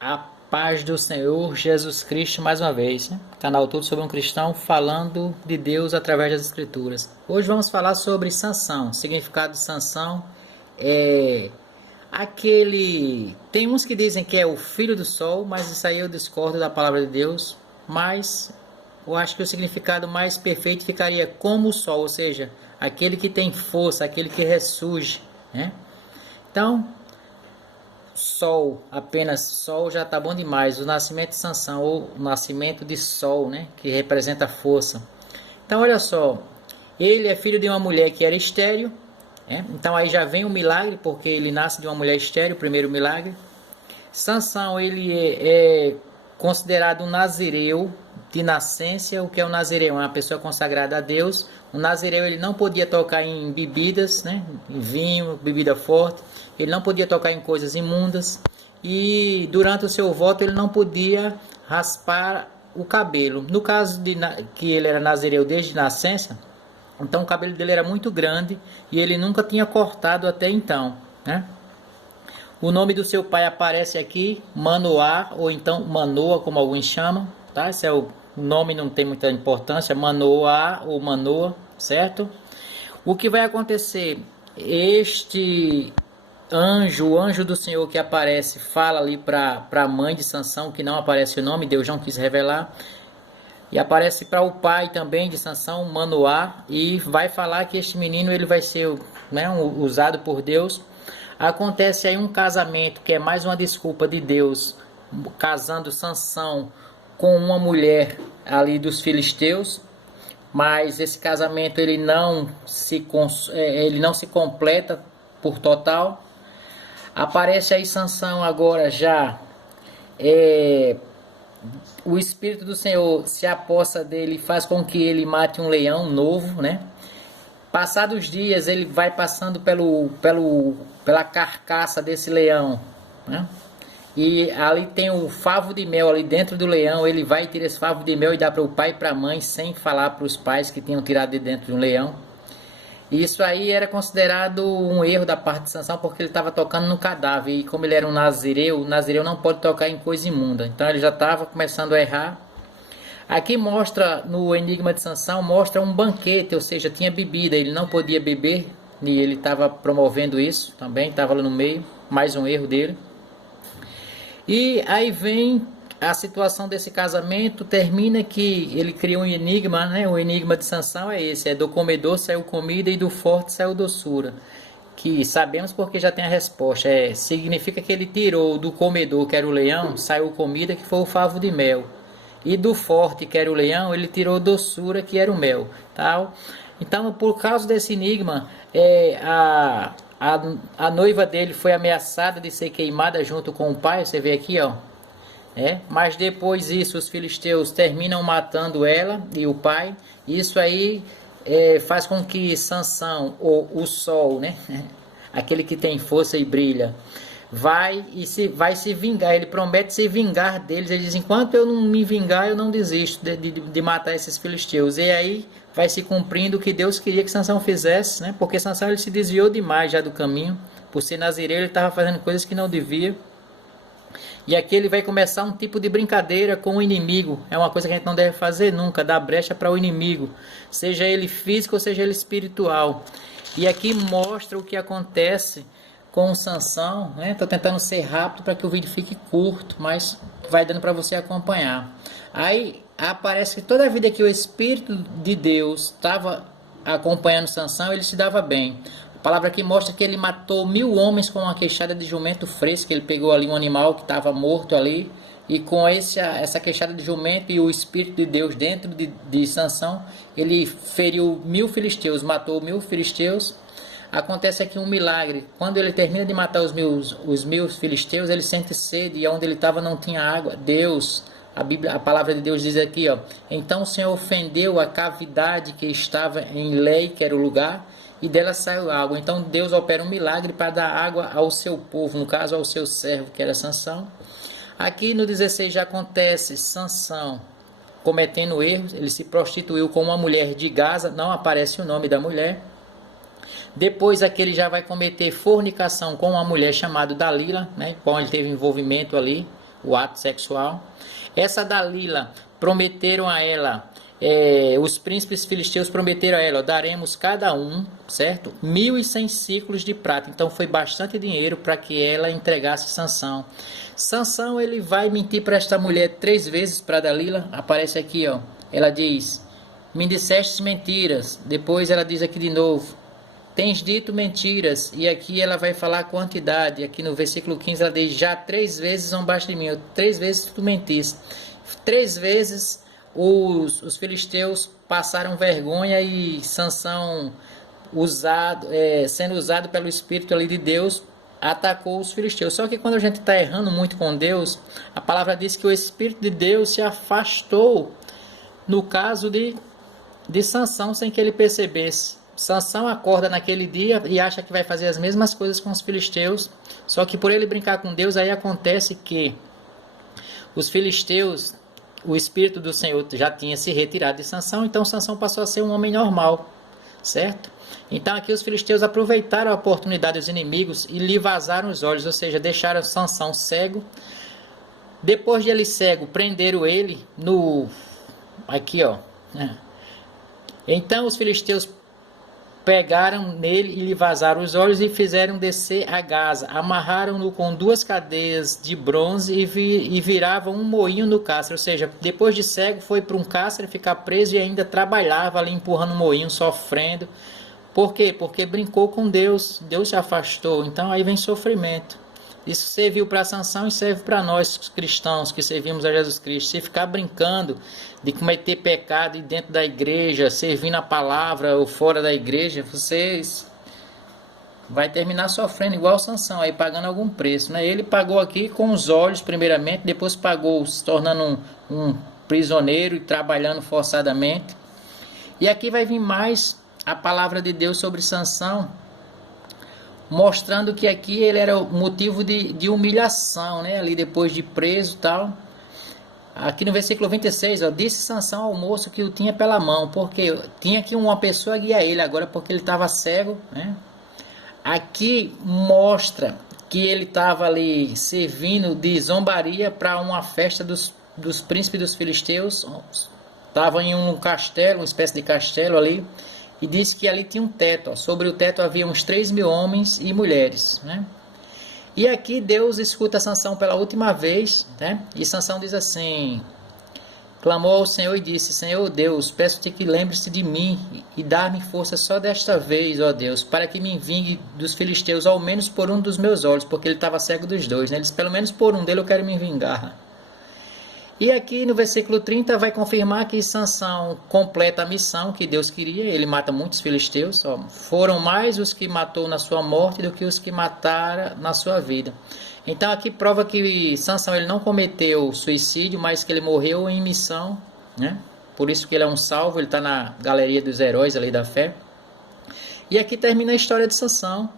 A paz do Senhor Jesus Cristo mais uma vez, né? Canal Tudo sobre um Cristão falando de Deus através das Escrituras. Hoje vamos falar sobre Sansão. O significado de Sansão é aquele... Tem uns que dizem que é o filho do sol, mas isso aí eu discordo da palavra de Deus. Mas eu acho que o significado mais perfeito ficaria como o sol, ou seja, aquele que tem força, aquele que ressurge, né? Então, Sol, apenas Sol já está bom demais. O nascimento de Sansão, ou o nascimento de Sol, né, que representa a força. Então, olha só, ele é filho de uma mulher que era estéril, né? Então aí já vem o milagre, porque ele nasce de uma mulher estéril, o primeiro milagre. Sansão, ele é considerado um nazireu de nascença. O que é um nazireu? É uma pessoa consagrada a Deus. O nazireu, ele não podia tocar em bebidas, né? Em vinho, bebida forte. Ele não podia tocar em coisas imundas. E durante o seu voto ele não podia raspar o cabelo. No caso de que ele era nazireu desde nascença, então o cabelo dele era muito grande e ele nunca tinha cortado até então, né? O nome do seu pai aparece aqui, Manoá, ou então Manoa, como alguns chamam, tá? Esse é o nome, não tem muita importância, Manoá ou Manoa, certo? O que vai acontecer? Este anjo, o anjo do Senhor que aparece, fala ali para a mãe de Sansão, que não aparece o nome, Deus não quis revelar, e aparece para o pai também de Sansão, Manoá, e vai falar que este menino ele vai ser, né, usado por Deus. Acontece aí um casamento que é mais uma desculpa de Deus, casando Sansão com uma mulher ali dos filisteus, mas esse casamento ele não se completa por total. Aparece aí Sansão agora já, o Espírito do Senhor se apossa dele e faz com que ele mate um leão novo, né? Passados os dias, ele vai passando pela carcaça desse leão, né? E ali tem o favo de mel ali dentro do leão. Ele vai tirar esse favo de mel e dá para o pai e para a mãe, sem falar para os pais que tinham tirado de dentro de um leão. E isso aí era considerado um erro da parte de Sansão, porque ele estava tocando no cadáver. E como ele era um nazireu, o nazireu não pode tocar em coisa imunda. Então ele já estava começando a errar. Aqui mostra, no Enigma de Sansão, mostra um banquete, ou seja, tinha bebida, ele não podia beber, e ele estava promovendo isso também, estava lá no meio, mais um erro dele. E aí vem a situação desse casamento, termina que ele cria um enigma, né? O enigma de Sansão é esse, é do comedor saiu comida e do forte saiu doçura. Que sabemos porque já tem a resposta, significa que ele tirou do comedor, que era o leão, saiu comida, que foi o favo de mel. E do forte, que era o leão, ele tirou doçura, que era o mel. Tal. Então, por causa desse enigma, a noiva dele foi ameaçada de ser queimada junto com o pai. Você vê aqui, ó. Mas depois disso, os filisteus terminam matando ela e o pai. Isso aí faz com que Sansão, ou o sol, né? Aquele que tem força e brilha, vai se vingar. Ele promete se vingar deles. Ele diz: enquanto eu não me vingar, eu não desisto de matar esses filisteus. E aí vai se cumprindo o que Deus queria que Sansão fizesse, né? Porque Sansão ele se desviou demais já do caminho. Por ser nazireu, ele estava fazendo coisas que não devia. E aqui ele vai começar um tipo de brincadeira com o inimigo. É uma coisa que a gente não deve fazer nunca, dar brecha para o inimigo, seja ele físico ou seja ele espiritual. E aqui mostra o que acontece com Sansão, né? Tô tentando ser rápido para que o vídeo fique curto, mas vai dando para você acompanhar. Aí aparece que toda a vida que o Espírito de Deus estava acompanhando Sansão, ele se dava bem. A palavra aqui mostra que ele matou 1000 homens com uma queixada de jumento fresca. Ele pegou ali um animal que estava morto ali, e com essa queixada de jumento e o Espírito de Deus dentro de Sansão, ele feriu 1000 filisteus, matou 1000 filisteus. Acontece aqui um milagre. Quando ele termina de matar os mil filisteus, ele sente sede, e onde ele estava não tinha água. Deus, a palavra de Deus diz aqui, ó: então o Senhor fendeu a cavidade que estava em Lei, que era o lugar, e dela saiu água. Então Deus opera um milagre para dar água ao seu povo, no caso ao seu servo, que era Sansão. Aqui no 16 já acontece Sansão cometendo erros. Ele se prostituiu com uma mulher de Gaza, não aparece o nome da mulher. Depois aqui ele já vai cometer fornicação com uma mulher chamada Dalila, né, com qual ele teve envolvimento ali, o ato sexual. Essa Dalila, prometeram a ela, os príncipes filisteus prometeram a ela, daremos cada um, certo? 1.100 ciclos de prata. Então foi bastante dinheiro para que ela entregasse Sansão. Sansão, ele vai mentir para esta mulher 3 vezes, para Dalila. Aparece aqui, ó. Ela diz: me disseste mentiras. Depois ela diz aqui de novo: tens dito mentiras. E aqui ela vai falar a quantidade. Aqui no versículo 15 ela diz: já 3 vezes zombaste de mim. 3 vezes tu mentiste. 3 vezes os filisteus passaram vergonha e Sansão, sendo usado pelo Espírito ali de Deus, atacou os filisteus. Só que quando a gente está errando muito com Deus, a palavra diz que o Espírito de Deus se afastou no caso de Sansão sem que ele percebesse. Sansão acorda naquele dia e acha que vai fazer as mesmas coisas com os filisteus, só que por ele brincar com Deus, aí acontece que os filisteus, o Espírito do Senhor já tinha se retirado de Sansão, então Sansão passou a ser um homem normal, certo? Então aqui os filisteus aproveitaram a oportunidade dos inimigos e lhe vazaram os olhos, ou seja, deixaram Sansão cego. Depois de ele cego, prenderam ele aqui, ó. Então os filisteus pegaram nele e lhe vazaram os olhos e fizeram descer a Gaza. Amarraram-no com 2 cadeias de bronze e viravam um moinho no cárcere. Ou seja, depois de cego, foi para um cárcere ficar preso e ainda trabalhava ali empurrando o moinho, sofrendo. Por quê? Porque brincou com Deus. Deus se afastou. Então aí vem sofrimento. Isso serviu para Sansão e serve para nós cristãos que servimos a Jesus Cristo. Se ficar brincando de cometer pecado dentro da igreja, servindo a palavra ou fora da igreja, vocês vai terminar sofrendo igual Sansão, aí pagando algum preço, né? Ele pagou aqui com os olhos primeiramente, depois pagou se tornando um prisioneiro e trabalhando forçadamente. E aqui vai vir mais a palavra de Deus sobre Sansão, mostrando que aqui ele era o motivo de humilhação, né? Ali depois de preso e tal. Aqui no versículo 26, ó, disse Sansão ao moço que o tinha pela mão, porque tinha aqui uma pessoa guiar ele, agora porque ele estava cego, né? Aqui mostra que ele estava ali servindo de zombaria para uma festa dos príncipes dos filisteus. Estava em um castelo, uma espécie de castelo ali. E disse que ali tinha um teto, ó. Sobre o teto havia uns 3.000 homens e mulheres, né? E aqui Deus escuta Sansão pela última vez, né? E Sansão diz assim: clamou ao Senhor e disse: Senhor Deus, peço-te que lembre-se de mim e dá-me força só desta vez, ó Deus, para que me vingue dos filisteus, ao menos por um dos meus olhos, porque ele estava cego dos dois, né? Ele disse: pelo menos por um dele eu quero me vingar. E aqui no versículo 30 vai confirmar que Sansão completa a missão que Deus queria. Ele mata muitos filisteus. Ó. Foram mais os que matou na sua morte do que os que mataram na sua vida. Então aqui prova que Sansão ele não cometeu suicídio, mas que ele morreu em missão, né? Por isso que ele é um salvo, ele está na galeria dos heróis ali da fé. E aqui termina a história de Sansão.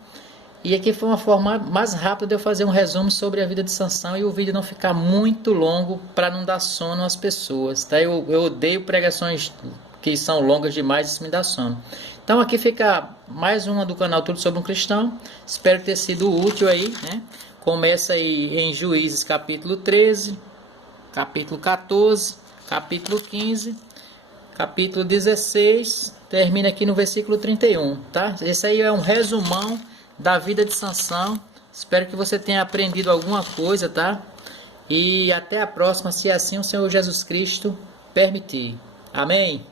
E aqui foi uma forma mais rápida de eu fazer um resumo sobre a vida de Sansão e o vídeo não ficar muito longo para não dar sono às pessoas, tá? Eu odeio pregações que são longas demais, isso me dá sono. Então aqui fica mais uma do canal Tudo Sobre um Cristão. Espero ter sido útil aí, né? Começa aí em Juízes capítulo 13, capítulo 14, capítulo 15, capítulo 16, termina aqui no versículo 31, tá? Esse aí é um resumão da vida de Sansão. Espero que você tenha aprendido alguma coisa, tá? E até a próxima, se assim o Senhor Jesus Cristo permitir. Amém?